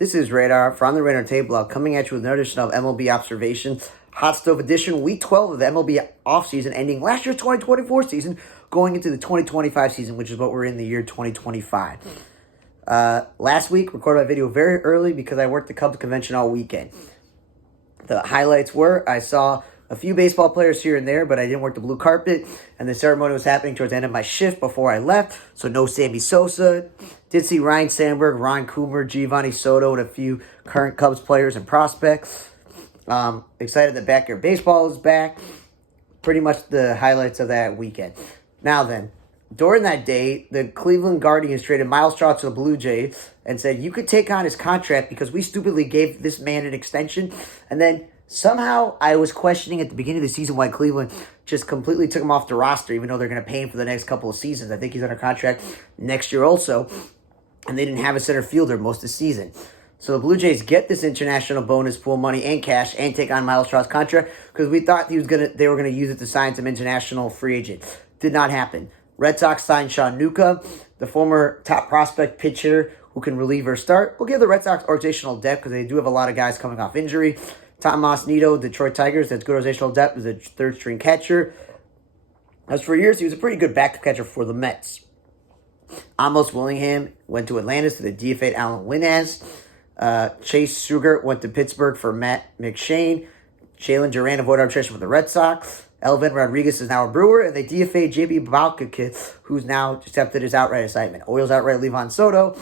This is Radar from the Radar Tape Blog coming at you with another edition of MLB Observation, Hotstove Edition, Week 12 of the MLB offseason, ending last year's 2024 season, going into the 2025 season, which is what we're in the year 2025. Last week, recorded my video very early because I worked the Cubs convention all weekend. The highlights were, I saw a few baseball players here and there, but I didn't work the blue carpet, and the ceremony was happening towards the end of my shift before I left, so no Sammy Sosa. Did see Ryan Sandberg, Ron Coomer, Giovanni Soto, and a few current Cubs players and prospects. Excited that Backyard Baseball is back. Pretty much the highlights of that weekend. Now then, during that day, the Cleveland Guardians traded Miles Straw to the Blue Jays and said, you could take on his contract because we stupidly gave this man an extension. And then somehow I was questioning at the beginning of the season why Cleveland just completely took him off the roster, even though they're going to pay him for the next couple of seasons. I think he's under contract next year also. And they didn't have a center fielder most of the season. So the Blue Jays get this international bonus pool money and cash and take on Miles Straw's contract because we thought they were going to use it to sign some international free agent. Did not happen. Red Sox signed Sean Nuka, the former top prospect pitcher who can relieve or start. We'll give the Red Sox organizational depth because they do have a lot of guys coming off injury. Tomas Nido, Detroit Tigers, that's good organizational depth, is a third-string catcher. As for years, he was a pretty good backup catcher for the Mets. Amos Willingham went to Atlanta to the DFA Alan Winaz. Chase Sugar went to Pittsburgh for Matt McShane. Jalen Duran avoided arbitration with the Red Sox. Elvin Rodriguez is now a Brewer, and they DFA JB Balka, who's now accepted his outright assignment. Orioles outright Levon Soto.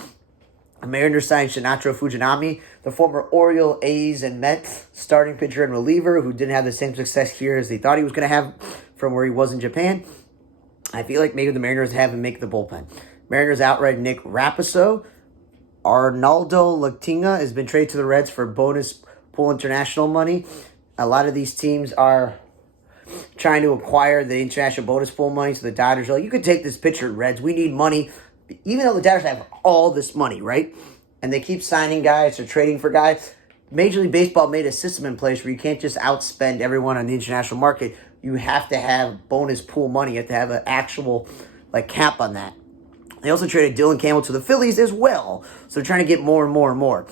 The Mariners signed Shinichiro Fujinami, the former Oriole, A's, and Mets starting pitcher and reliever, who didn't have the same success here as they thought he was going to have from where he was in Japan. I feel like maybe the Mariners have him make the bullpen. Mariners outright Nick Rapiso. Arnaldo Latinga has been traded to the Reds for bonus pool international money. A lot of these teams are trying to acquire the international bonus pool money, so the Dodgers are like, you could take this pitcher, Reds. We need money. Even though the Dodgers have all this money, right? And they keep signing guys or trading for guys. Major League Baseball made a system in place where you can't just outspend everyone on the international market. You have to have bonus pool money. You have to have an actual cap on that. They also traded Dylan Campbell to the Phillies as well. So they're trying to get more and more and more.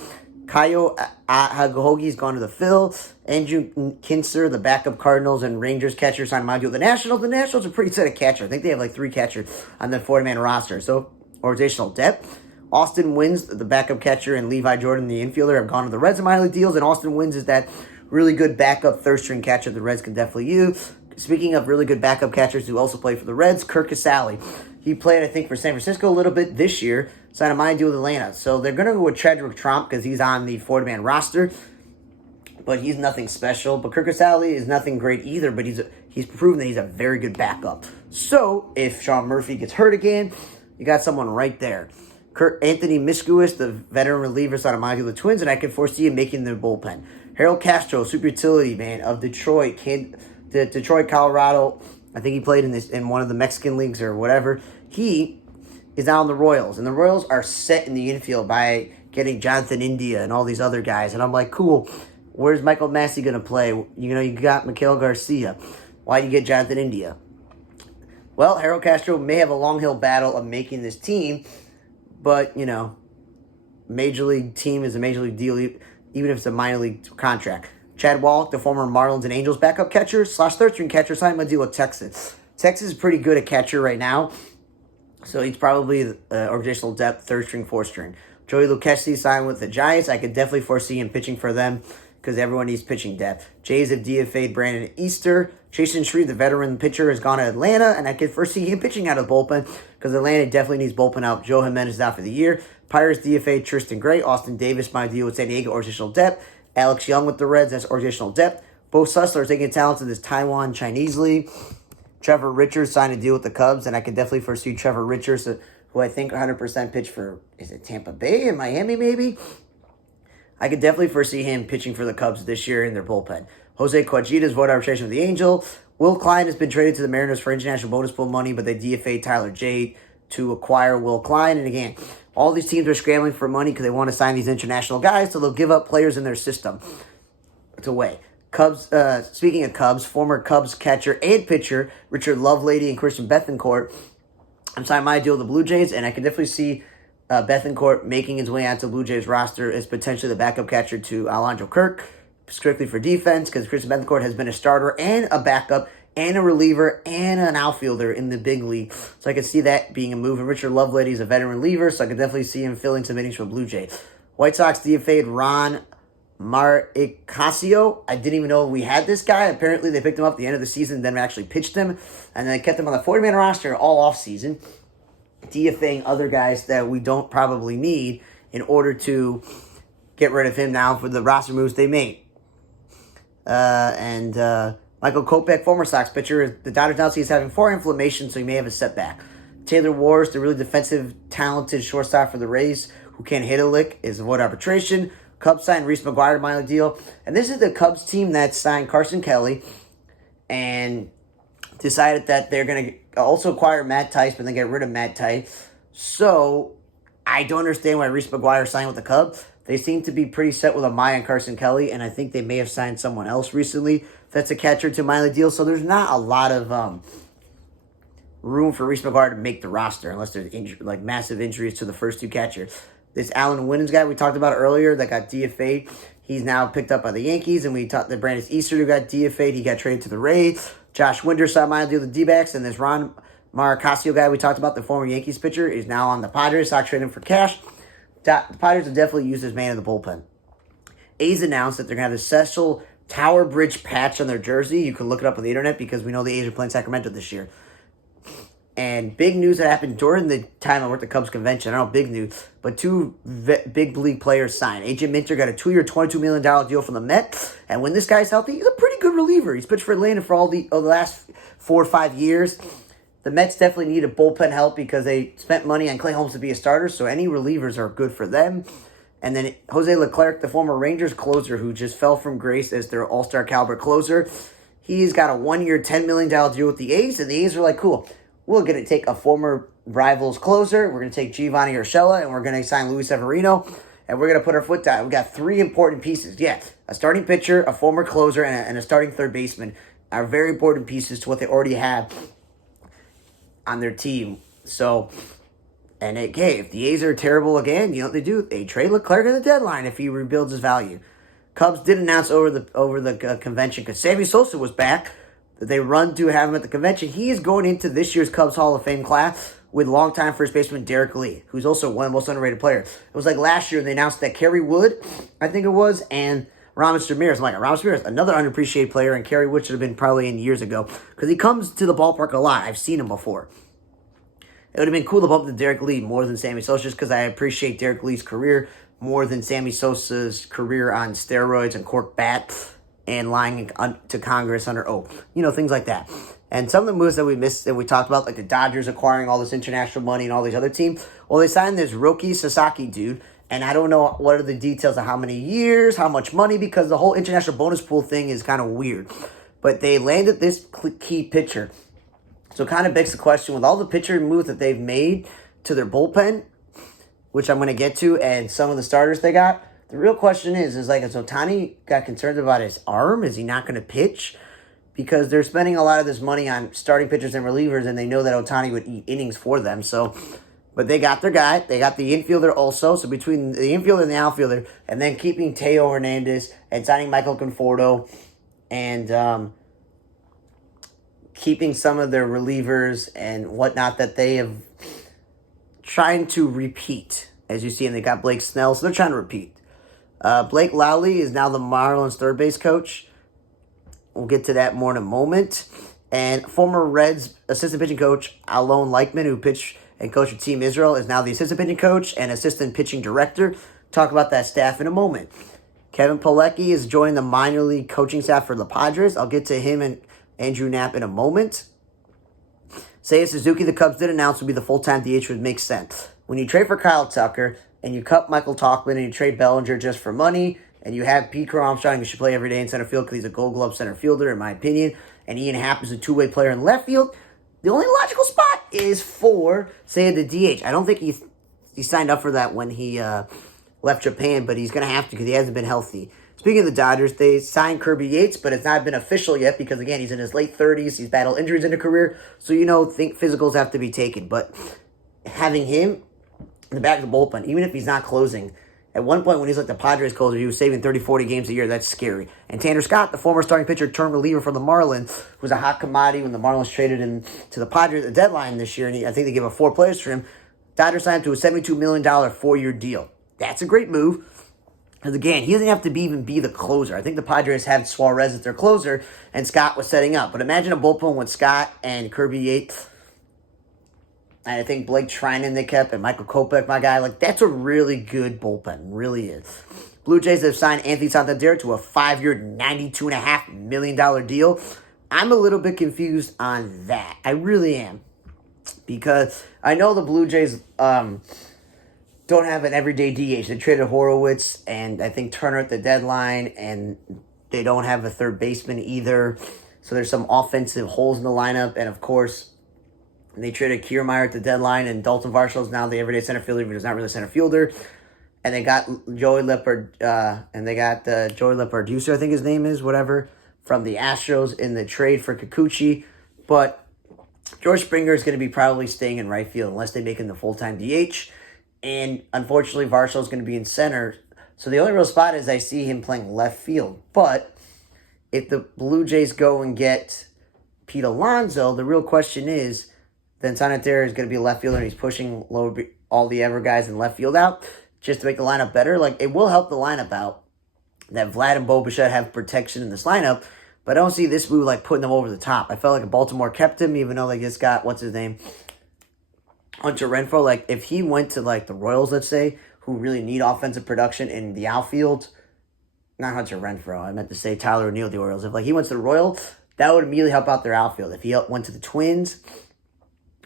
Kayo Hagogi's gone to the Phil. Andrew Kinser, the backup Cardinals and Rangers catcher, signed my deal with the Nationals. The Nationals are pretty set of catchers. I think they have 3 catchers on the 40-man roster. So organizational depth. Austin Wins, the backup catcher, and Levi Jordan, the infielder, have gone to the Reds in minor league deals. And Austin Wins is that really good backup third-string catcher the Reds can definitely use. Speaking of really good backup catchers who also play for the Reds, Kirk Casale. He played, I think, for San Francisco a little bit this year. Signed a minor deal with Atlanta. So they're going to go with Chadwick Tromp because he's on the 40-man roster. But he's nothing special. But Kirk Casale is nothing great either. But he's proven that he's a very good backup. So if Sean Murphy gets hurt again, you got someone right there. Anthony Miscuis, the veteran reliever, signed a minor deal with the Twins. And I can foresee him making their bullpen. Harold Castro, super utility man of Detroit. Detroit, Colorado. I think he played in one of the Mexican leagues or whatever. He is now on the Royals. And the Royals are set in the infield by getting Jonathan India and all these other guys. And I'm like, cool. Where's Michael Massey going to play? You got Miguel Garcia. Why do you get Jonathan India? Well, Harold Castro may have a long hill battle of making this team. But, major league team is a major league deal, even if it's a minor league contract. Chad Wallach, the former Marlins and Angels backup catcher / third-string catcher, signed a deal with Texas. Texas is pretty good at catcher right now. So he's probably organizational depth, third-string, fourth-string. Joey Lucchesi signed with the Giants. I could definitely foresee him pitching for them because everyone needs pitching depth. Jays have DFA'd Brandon Easter. Jason Shreve, the veteran pitcher, has gone to Atlanta, and I could foresee him pitching out of the bullpen because Atlanta definitely needs bullpen help. Joe Jimenez is out for the year. Pirates DFA'd Tristan Gray. Austin Davis, my deal with San Diego, organizational depth. Alex Young with the Reds, that's organizational depth. Bo Sussler is taking talent to this Taiwan Chinese League. Trevor Richards signed a deal with the Cubs, and I can definitely foresee Trevor Richards, who I think 100% pitch for, is it Tampa Bay and Miami maybe? I could definitely foresee him pitching for the Cubs this year in their bullpen. Jose Quajitas voted arbitration with the Angel. Will Klein has been traded to the Mariners for international bonus pool money, but they DFA'd Tyler Jade to acquire Will Klein. And again, all these teams are scrambling for money because they want to sign these international guys, so they'll give up players in their system. It's a way. Cubs. Speaking of Cubs, former Cubs catcher and pitcher Richard Lovelady and Christian Bethancourt, I'm signing my deal with the Blue Jays, and I can definitely see Bethencourt making his way onto Blue Jays roster is potentially the backup catcher to Alonzo Kirk, strictly for defense, because Christian Bethencourt has been a starter and a backup and a reliever and an outfielder in the big league. So I could see that being a move. And Richard Lovelady is a veteran reliever, so I could definitely see him filling some innings for Blue Jays. White Sox DFA'd Ron Maricasio. I didn't even know we had this guy. Apparently they picked him up at the end of the season, then actually pitched him, and then they kept him on the 40-man roster all offseason, DFAing other guys that we don't probably need in order to get rid of him now for the roster moves they made. Michael Kopech, former Sox pitcher, the Dodgers now see he's having forearm inflammation, so he may have a setback. Taylor Wars, the really defensive, talented shortstop for the Rays, who can't hit a lick, is avoid arbitration. Cubs signed Reese McGuire to minor deal. And this is the Cubs team that signed Carson Kelly and decided that they're going to also acquire Matt Tice, but then get rid of Matt Tice. So I don't understand why Reese McGuire signed with the Cubs. They seem to be pretty set with Amaya and Carson Kelly, and I think they may have signed someone else recently that's a catcher to minor deal. So there's not a lot of room for Reese McGuire to make the roster unless there's massive injuries to the first two catchers. This Alan Winnens guy we talked about earlier that got DFA'd, he's now picked up by the Yankees, and we talked that Brandis Easter who got DFA'd, he got traded to the Rays. Josh Winder signed minor deal with the D-backs, and this Ron Maricasio guy we talked about, the former Yankees pitcher, is now on the Padres. Sox traded him for cash. The Padres will definitely use this man in the bullpen. A's announced that they're going to have a special Tower Bridge patch on their jersey. You can look it up on the internet because we know the A's are playing Sacramento this year. And big news that happened during the time I worked at the Cubs convention. I don't know, big news, but two big league players signed. AJ Minter got a 2-year, $22 million deal from the Mets. And when this guy's healthy, he's a pretty good reliever. He's pitched for Atlanta for all the last 4 or 5 years. The Mets definitely need a bullpen help because they spent money on Clay Holmes to be a starter, so any relievers are good for them. And then Jose Leclerc, the former Rangers closer who just fell from grace as their all-star caliber closer, he's got a 1-year, $10 million deal with the A's, and the A's are like, cool, we're going to take a former Rivals closer, we're going to take Giovanni Urshela, and we're going to sign Luis Severino, and we're going to put our foot down. We got 3 important pieces. Yeah, a starting pitcher, a former closer, and a starting third baseman are very important pieces to what they already have on their team. So, and hey, if the A's are terrible again, you know what they do? They trade Leclerc at the deadline if he rebuilds his value. Cubs did announce over the convention, because Sammy Sosa was back, that they run to have him at the convention. He is going into this year's Cubs Hall of Fame class with longtime first baseman Derek Lee, who's also one of the most underrated players. It was like last year, they announced that Kerry Wood, I think it was, and Ramos Ramirez. I'm like, Ramos Ramirez, another underappreciated player, and Kerry Wood should have been probably in years ago, because he comes to the ballpark a lot. I've seen him before. It would have been cool to bump to Derek Lee more than Sammy Sosa, just because I appreciate Derek Lee's career more than Sammy Sosa's career on steroids and cork bats and lying to Congress under oath. You know, things like that. And some of the moves that we missed, that we talked about, like the Dodgers acquiring all this international money and all these other teams, well, they signed this Roki Sasaki dude, and I don't know what are the details of how many years, how much money, because the whole international bonus pool thing is kind of weird. But they landed this key pitcher. So it kind of begs the question, with all the pitcher moves that they've made to their bullpen, which I'm going to get to, and some of the starters they got, the real question is like, has Ohtani got concerned about his arm? Is he not going to pitch? Because they're spending a lot of this money on starting pitchers and relievers, and they know that Ohtani would eat innings for them. So, but they got their guy. They got the infielder also. So between the infielder and the outfielder, and then keeping Teo Hernandez and signing Michael Conforto, and keeping some of their relievers and whatnot that they have trying to repeat. As you see, and they got Blake Snell, so they're trying to repeat. Blake Lowley is now the Marlins third base coach. We'll get to that more in a moment. And former Reds assistant pitching coach Alon Leichman, who pitched and coached with Team Israel, is now the assistant pitching coach and assistant pitching director. Talk about that staff in a moment. Kevin Pilecki is joining the minor league coaching staff for the Padres. I'll get to him and Andrew Knapp in a moment. Seiya Suzuki, the Cubs did announce, will be the full-time DH, which makes sense. When you trade for Kyle Tucker, and you cut Michael Tauchman, and you trade Bellinger just for money, and you have Pete Armstrong, who should play every day in center field because he's a Gold Glove center fielder, in my opinion, and Ian Happ is a two-way player in left field, the only logical spot is for, say, the DH. I don't think he signed up for that when he left Japan, but he's going to have to because he hasn't been healthy. Speaking of the Dodgers, they signed Kirby Yates, but it's not been official yet because, again, he's in his late 30s. He's battled injuries in his career, so think physicals have to be taken. But having him in the back of the bullpen, even if he's not closing. At one point, when he's like the Padres closer, he was saving 30, 40 games a year. That's scary. And Tanner Scott, the former starting pitcher turned reliever for the Marlins, was a hot commodity when the Marlins traded him to the Padres at the deadline this year. And I think they gave up 4 players for him. Dodgers signed him to a $72 million 4-year deal. That's a great move. Because again, he doesn't have to even be the closer. I think the Padres had Suarez as their closer, and Scott was setting up. But imagine a bullpen with Scott and Kirby Yates. And I think Blake Trinan they kept, and Michael Kopech, my guy. Like, that's a really good bullpen. Really is. Blue Jays have signed Anthony Santander to a 5-year, $92.5 million deal. I'm a little bit confused on that. I really am. Because I know the Blue Jays don't have an everyday DH. They traded Horowitz and I think Turner at the deadline, and they don't have a third baseman either. So there's some offensive holes in the lineup. And, of course, they traded Kiermaier at the deadline, and Dalton Varsho is now the everyday center fielder, but he's not really a center fielder. And they got Joey Leparducer, I think his name is, whatever, from the Astros in the trade for Kikuchi. But George Springer is going to be probably staying in right field unless they make him the full-time DH. And unfortunately, Varsho is going to be in center. So the only real spot is I see him playing left field. But if the Blue Jays go and get Pete Alonso, the real question is, then Santander is going to be a left fielder, and he's pushing all the ever guys in left field out just to make the lineup better. Like, it will help the lineup out that Vlad and Bo Bichette have protection in this lineup, but I don't see this move like putting them over the top. I felt like if Baltimore kept him, even though they just got, what's his name, Hunter Renfroe. Like, if he went to like the Royals, let's say, who really need offensive production in the outfield, not Hunter Renfroe, I meant to say Tyler O'Neill, the Orioles. If like he went to the Royals, that would immediately help out their outfield. If he went to the Twins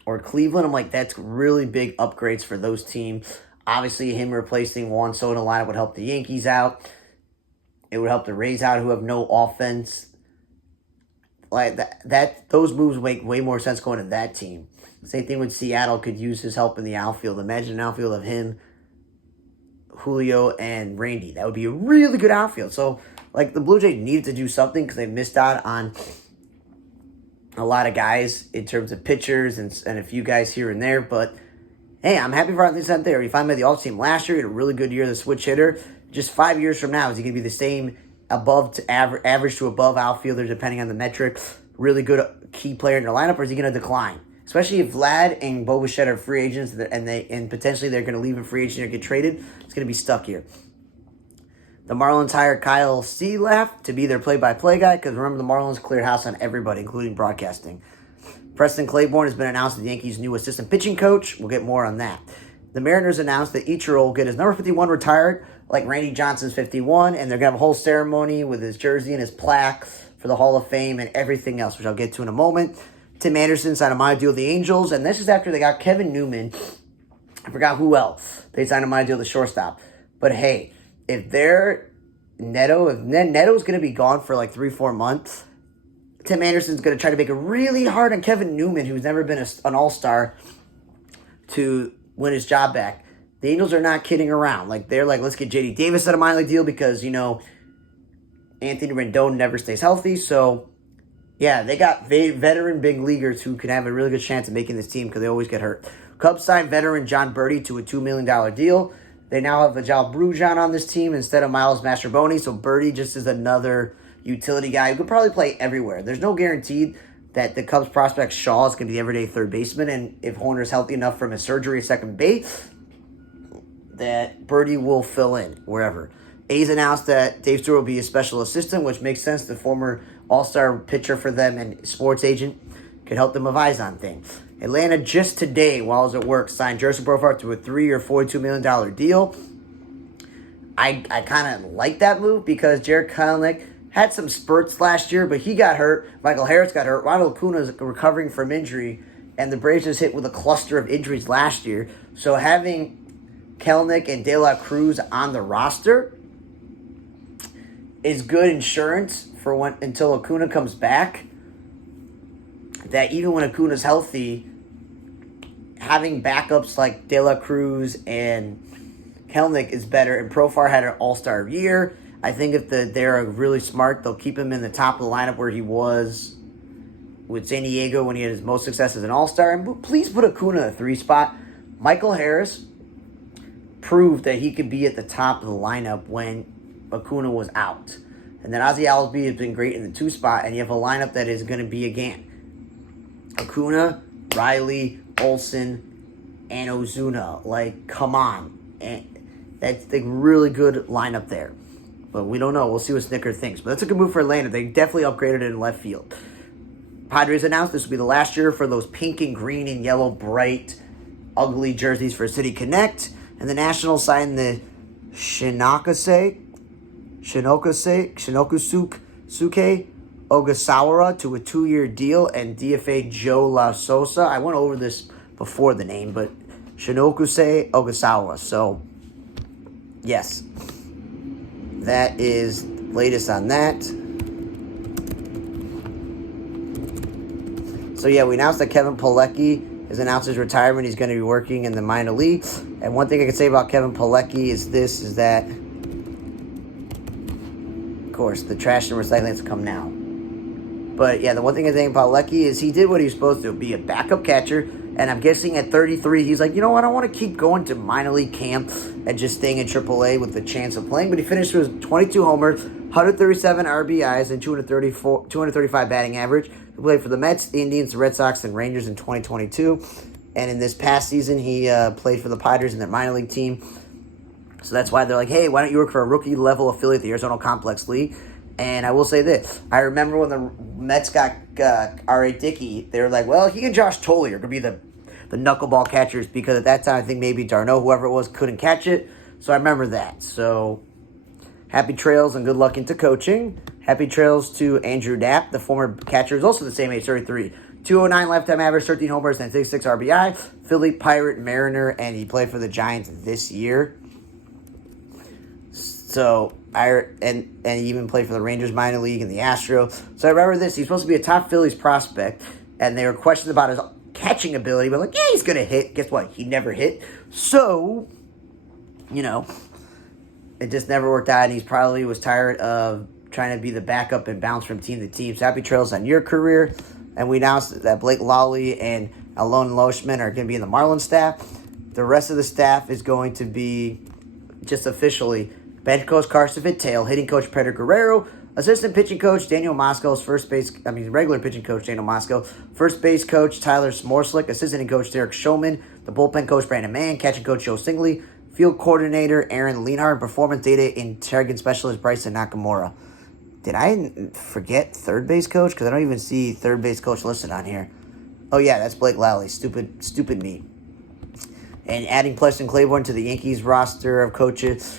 or Cleveland, I'm like, that's really big upgrades for those teams. Obviously, him replacing Juan Soto in the lineup would help the Yankees out. It would help the Rays out, who have no offense. Like that those moves make way more sense going to that team. Same thing with Seattle, could use his help in the outfield. Imagine an outfield of him, Julio, and Randy. That would be a really good outfield. So, like, the Blue Jays needed to do something because they missed out on a lot of guys in terms of pitchers and a few guys here and there. But, hey, I'm happy for Anthony Santander. He finally made the All-Team last year. He had a really good year as a switch hitter. Just 5 years from now, is he going to be the same above to average to above outfielder, depending on the metric? Really good key player in their lineup, or is he going to decline? Especially if Vlad and Bo Bichette are free agents and potentially they're going to leave in free agency or get traded, it's going to be stuck here. The Marlins hired Kyle Sealaff to be their play-by-play guy, because remember, the Marlins cleared house on everybody, including broadcasting. Preston Claiborne has been announced as the Yankees' new assistant pitching coach. We'll get more on that. The Mariners announced that Ichiro will get his number 51 retired, like Randy Johnson's 51, and they're going to have a whole ceremony with his jersey and his plaque for the Hall of Fame and everything else, which I'll get to in a moment. Tim Anderson signed a minor deal with the Angels, and this is after they got Kevin Newman. I forgot who else. They signed a minor deal with the shortstop. But hey, if Neto's going to be gone for like 3-4 months, Tim Anderson's going to try to make it really hard on Kevin Newman, who's never been an all-star, to win his job back. The Angels are not kidding around. Like, they're like, let's get J.D. Davis on a minor league deal because, you know, Anthony Rendon never stays healthy. So, yeah, they got veteran big leaguers who can have a really good chance of making this team because they always get hurt. Cubs signed veteran John Birdie to a $2 million deal. They now have Vajal Brujan on this team instead of Miles Mastrobuoni. So Birdie just is another utility guy who could probably play everywhere. There's no guarantee that the Cubs prospect Shaw is going to be the everyday third baseman. And if Horner's healthy enough from his surgery at second base, that Birdie will fill in wherever. A's announced that Dave Stewart will be a special assistant, which makes sense. The former all-star pitcher for them and sports agent could help them advise on things. Atlanta just today, while I was at work, signed Jerson Profar to a 3-year, $42 million deal. I kind of like that move because Jared Kelenic had some spurts last year, but he got hurt. Michael Harris got hurt. Ronald Acuna is recovering from injury, and the Braves just hit with a cluster of injuries last year. So having Kelenic and De La Cruz on the roster is good insurance for until Acuna comes back. That even when Acuna's healthy, having backups like De La Cruz and Kelenic is better. And Profar had an all-star year. I think if they're really smart, they'll keep him in the top of the lineup where he was with San Diego when he had his most success as an all-star. And please put Acuna in a 3 spot. Michael Harris proved that he could be at the top of the lineup when Acuna was out. And then Ozzie Albies has been great in the 2 spot, and you have a lineup that is going to be, again, Acuna, Riley, Olsen, and Ozuna. Like, come on. And that's a really good lineup there. But we don't know. We'll see what Snicker thinks. But that's a good move for Atlanta. They definitely upgraded it in left field. Padres announced this will be the last year for those pink and green and yellow bright, ugly jerseys for City Connect. And the Nationals signed the Shinokusuke Ogasawara to a 2-year deal, and DFA Joe La Sosa. I went over this before the name, but Shinokusuke Ogasawara. So, yes, that is latest on that. So, yeah, we announced that Kevin Pilecki has announced his retirement. He's going to be working in the minor leagues. And one thing I can say about Kevin Pilecki is that, of course, the trash and recycling has come now. But, yeah, the one thing I think about Pilecki is he did what he was supposed to, be a backup catcher. And I'm guessing at 33, he's like, you know what, I want to keep going to minor league camp and just staying in AAA with the chance of playing. But he finished with 22 homers, 137 RBIs, and 235 batting average. He played for the Mets, Indians, the Red Sox, and Rangers in 2022. And in this past season, he played for the Padres in their minor league team. So that's why they're like, hey, why don't you work for a rookie-level affiliate of the Arizona Complex League? And I will say this. I remember when the Mets got R.A. Dickey, they were like, well, he and Josh Tolley are going to be the knuckleball catchers, because at that time, I think maybe Darno, whoever it was, couldn't catch it. So I remember that. So happy trails and good luck into coaching. Happy trails to Andrew Knapp, the former catcher, is also the same age, 33. 209 lifetime average, 13 homers, and 66 RBI. Philly, Pirate, Mariner, and he played for the Giants this year. So, and he even played for the Rangers minor league and the Astros. So I remember this. He's supposed to be a top Phillies prospect, and they were questioned about his catching ability, but like, yeah, he's going to hit. Guess what? He never hit. So, it just never worked out, and he probably was tired of trying to be the backup and bounce from team to team. So happy trails on your career. And we announced that Blake Lawley and Alon Loshman are going to be in the Marlins staff. The rest of the staff is going to be, just officially, bench coach Carson Vitale, hitting coach Pedro Guerrero, assistant pitching coach Daniel Moscow, regular pitching coach Daniel Moscow, first base coach Tyler Smorslick, assistant coach Derek Showman, the bullpen coach Brandon Mann, catching coach Joe Singley, field coordinator Aaron Lienhardt, performance data intelligence specialist Bryson Nakamura. Did I forget third base coach? Because I don't even see third base coach listed on here. Oh, yeah, that's Blake Lally. Stupid me. And adding Preston Claiborne to the Yankees roster of coaches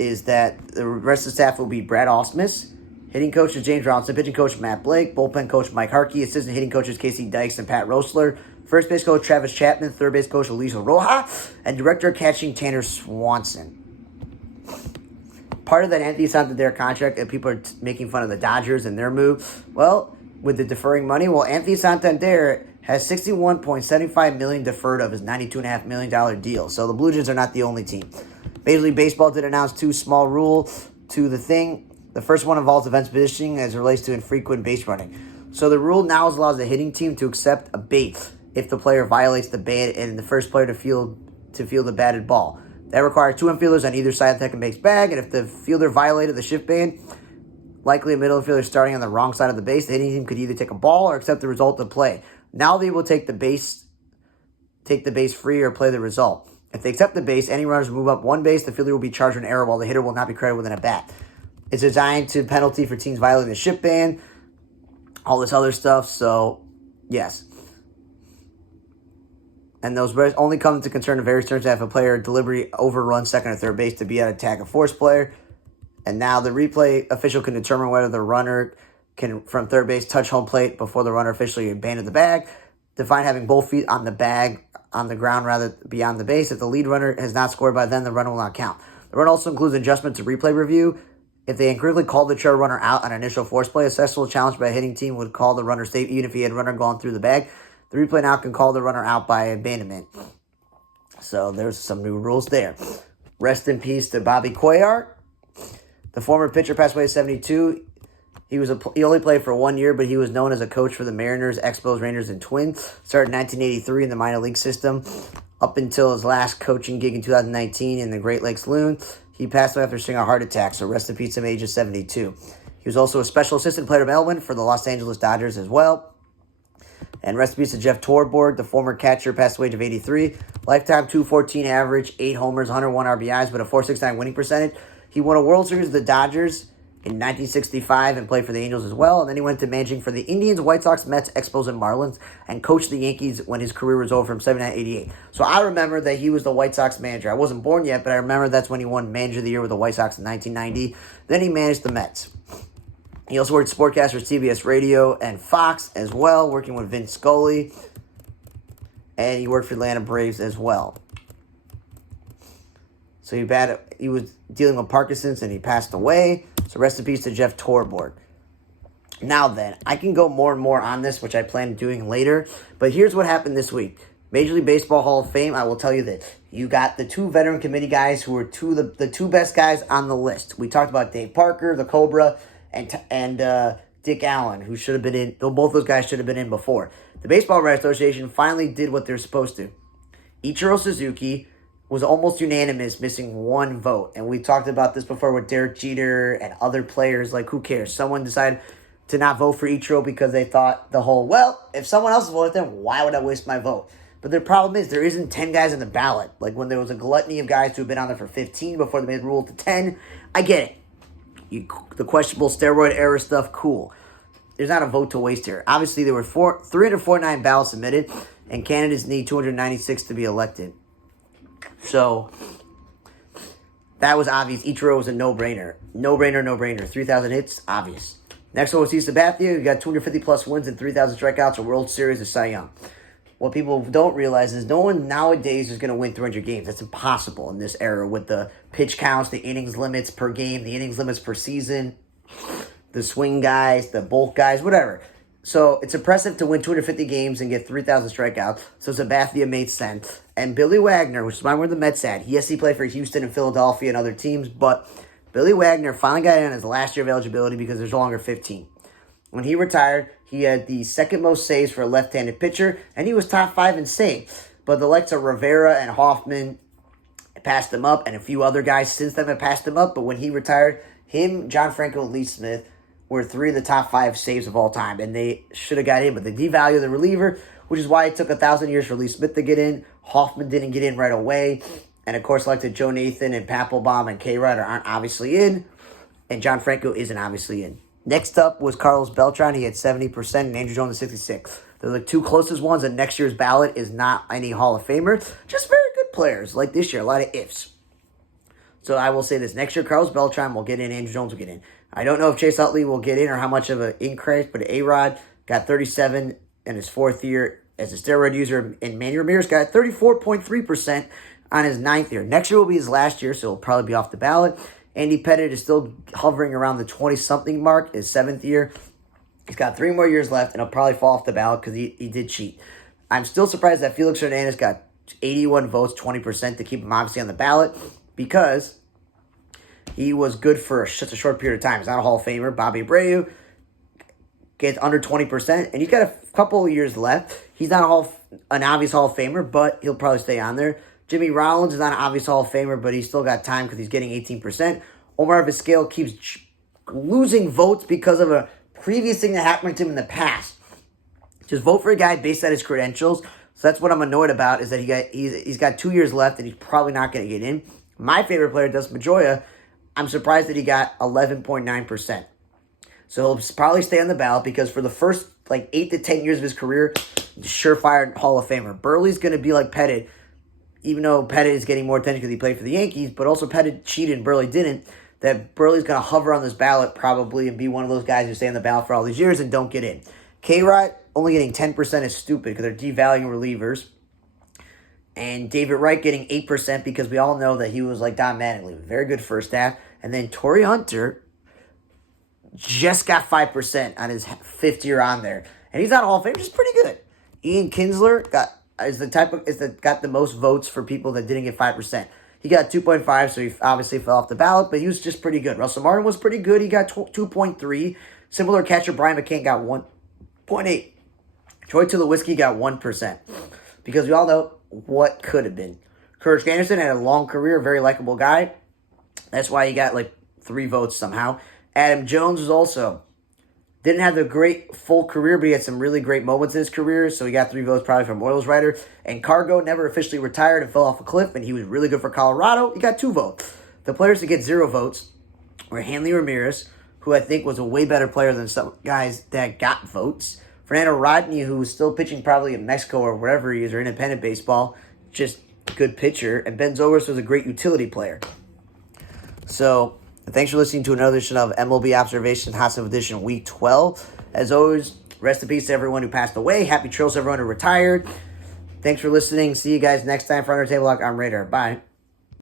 is that the rest of the staff will be Brad Ausmus, hitting coach is James Robinson, pitching coach Matt Blake, bullpen coach Mike Harkey, assistant hitting coaches Casey Dykes and Pat Rosler, first base coach Travis Chapman, third base coach Elisa Roja, and director of catching Tanner Swanson. Part of that Anthony Santander contract, and people are making fun of the Dodgers and their move. Well, with the deferring money, Anthony Santander has $61.75 million deferred of his $92.5 million deal. So the Blue Jays are not the only team. Major League Baseball did announce 2 small rules to the thing. The first one involves events positioning as it relates to infrequent base running. So the rule now allows the hitting team to accept a base if the player violates the ban and the first player to field the batted ball. That requires 2 infielders on either side of the second base bag, and if the fielder violated the shift ban, likely a middle infielder starting on the wrong side of the base, the hitting team could either take a ball or accept the result of play. Now they will take the base free or play the result. If they accept the base, any runners will move up 1 base, the fielder will be charged an error while the hitter will not be credited with an at-bat. It's designed to penalty for teams violating the shift ban, all this other stuff, so yes. And those only come into concern in various terms if a player deliberately overruns second or third base to be an attack a force player. And now the replay official can determine whether the runner can, from third base, touch home plate before the runner officially abandoned the bag. Define having both feet on the bag, on the ground rather beyond the base. If the lead runner has not scored by then, the runner will not count. The run also includes adjustment to replay review. If they incorrectly called the chair runner out on initial force play, a successful challenge by a hitting team would call the runner safe even if he had runner gone through the bag. The replay now can call the runner out by abandonment. So there's some new rules there. Rest in peace to Bobby Cuellar. The former pitcher passed away at 72. He only played for 1 year, but he was known as a coach for the Mariners, Expos, Rangers, and Twins. Started in 1983 in the minor league system. up until his last coaching gig in 2019 in the Great Lakes Loon. He passed away after suffering a heart attack, so rest in peace at the age of 72. He was also a special assistant player of Melvin for the Los Angeles Dodgers as well. And rest in peace to Jeff Torborg, the former catcher, passed away at the age of 83. Lifetime 214 average, 8 homers, 101 RBIs, but a .469 winning percentage. He won a World Series with the Dodgers in 1965 and played for the Angels as well. And then he went to managing for the Indians, White Sox, Mets, Expos, and Marlins, and coached the Yankees when his career was over from 79 to 88. So I remember that he was the White Sox manager. I wasn't born yet, but I remember that's when he won Manager of the Year with the White Sox in 1990. Then he managed the Mets. He also worked sportcaster at CBS Radio and Fox as well, working with Vince Scully. And he worked for Atlanta Braves as well. So he was dealing with Parkinson's and he passed away. So rest in peace to Jeff Torborg. Now then, I can go more and more on this, which I plan on doing later. But here's what happened this week. Major League Baseball Hall of Fame, I will tell you this. You got the 2 veteran committee guys who were the 2 best guys on the list. We talked about Dave Parker, the Cobra, and Dick Allen, who should have been in. Both those guys should have been in before. The Baseball Writers Association finally did what they're supposed to. Ichiro Suzuki was almost unanimous, missing 1 vote. And we talked about this before with Derek Jeter and other players. Like, who cares? Someone decided to not vote for Ichiro because they thought if someone else voted then why would I waste my vote? But the problem is there isn't 10 guys on the ballot. Like when there was a gluttony of guys who have been on there for 15 before they made the rule to 10. I get it. The questionable steroid era stuff, cool. There's not a vote to waste here. Obviously, there were 349 ballots submitted, and candidates need 296 to be elected. So, that was obvious. Ichiro was a no-brainer. No-brainer. 3,000 hits, obvious. Next one was Steve Sabathia. He got 250-plus wins and 3,000 strikeouts, a World Series of Cy Young. What people don't realize is no one nowadays is going to win 300 games. That's impossible in this era with the pitch counts, the innings limits per game, the innings limits per season, the swing guys, the bulk guys, whatever. So it's impressive to win 250 games and get 3,000 strikeouts. So Sabathia made sense. And Billy Wagner, which is where the Mets at. Yes, he played for Houston and Philadelphia and other teams, but Billy Wagner finally got in on his last year of eligibility because there's no longer 15. When he retired, he had the second most saves for a left-handed pitcher, and he was top 5 in saves. But the likes of Rivera and Hoffman passed him up, and a few other guys since then have passed him up. But when he retired, him, John Franco, and Lee Smith were 3 of the top 5 saves of all time, and they should have got in, but they devalued the reliever, which is why it took 1,000 years for Lee Smith to get in. Hoffman didn't get in right away, and of course, like the Joe Nathan and Papelbon and K-Rod aren't obviously in, and John Franco isn't obviously in. Next up was Carlos Beltran. He had 70%, and Andrew Jones at 66%. They're the 2 closest ones, and next year's ballot is not any Hall of Famer, just very good players, like this year, a lot of ifs. So I will say this, next year Carlos Beltran will get in, Andrew Jones will get in. I don't know if Chase Utley will get in or how much of an increase, but A-Rod got 37 in his 4th year as a steroid user, and Manny Ramirez got 34.3% on his 9th year. Next year will be his last year, so he'll probably be off the ballot. Andy Pettitte is still hovering around the 20-something mark, his 7th year. He's got 3 more years left, and he'll probably fall off the ballot because he did cheat. I'm still surprised that Felix Hernandez got 81 votes, 20% to keep him obviously on the ballot because he was good for such a short period of time. He's not a Hall of Famer. Bobby Abreu gets under 20%, and he's got a couple of years left. He's not an obvious Hall of Famer, but he'll probably stay on there. Jimmy Rollins is not an obvious Hall of Famer, but he's still got time because he's getting 18%. Omar Vizquel keeps losing votes because of a previous thing that happened to him in the past. Just vote for a guy based on his credentials. So that's what I'm annoyed about, is that he's got 2 years left, and he's probably not going to get in. My favorite player, Dustin Pedroia, I'm surprised that he got 11.9%. So he'll probably stay on the ballot because for the first 8 to 10 years of his career, surefire Hall of Famer. Burley's going to be like Pettitte, even though Pettitte is getting more attention because he played for the Yankees, but also Pettitte cheated and Burley didn't, that Burley's going to hover on this ballot probably and be one of those guys who stay on the ballot for all these years and don't get in. K-Rod only getting 10% is stupid because they're devaluing relievers. And David Wright getting 8% because we all know that he was like Don Mattingly. Very good first half. And then Torrey Hunter just got 5% on his 5th year on there. And he's not a Hall of Fame, just pretty good. Ian Kinsler got the most votes for people that didn't get 5%. He got 2.5, so he obviously fell off the ballot, but he was just pretty good. Russell Martin was pretty good. He got 2.3. Similar catcher Brian McCann got 1.8. Troy Tulowitzki got 1%. Because we all know what could have been. Curtis Anderson had a long career, very likable guy. That's why he got like 3 votes somehow. Adam Jones was also didn't have the great full career, but he had some really great moments in his career, so he got 3 votes probably from Orioles writer. And Cargo never officially retired and fell off a cliff, and he was really good for Colorado. He got 2 votes. The players to get 0 votes were Hanley Ramirez, who I think was a way better player than some guys that got votes. Fernando Rodney, who was still pitching probably in Mexico or wherever he is, or independent baseball, just good pitcher. And Ben Zobrist was a great utility player. So, thanks for listening to another edition of MLB Observation Hotstove Edition Week 12. As always, rest in peace to everyone who passed away. Happy trails to everyone who retired. Thanks for listening. See you guys next time for Under Table Lock. I'm Radar. Bye.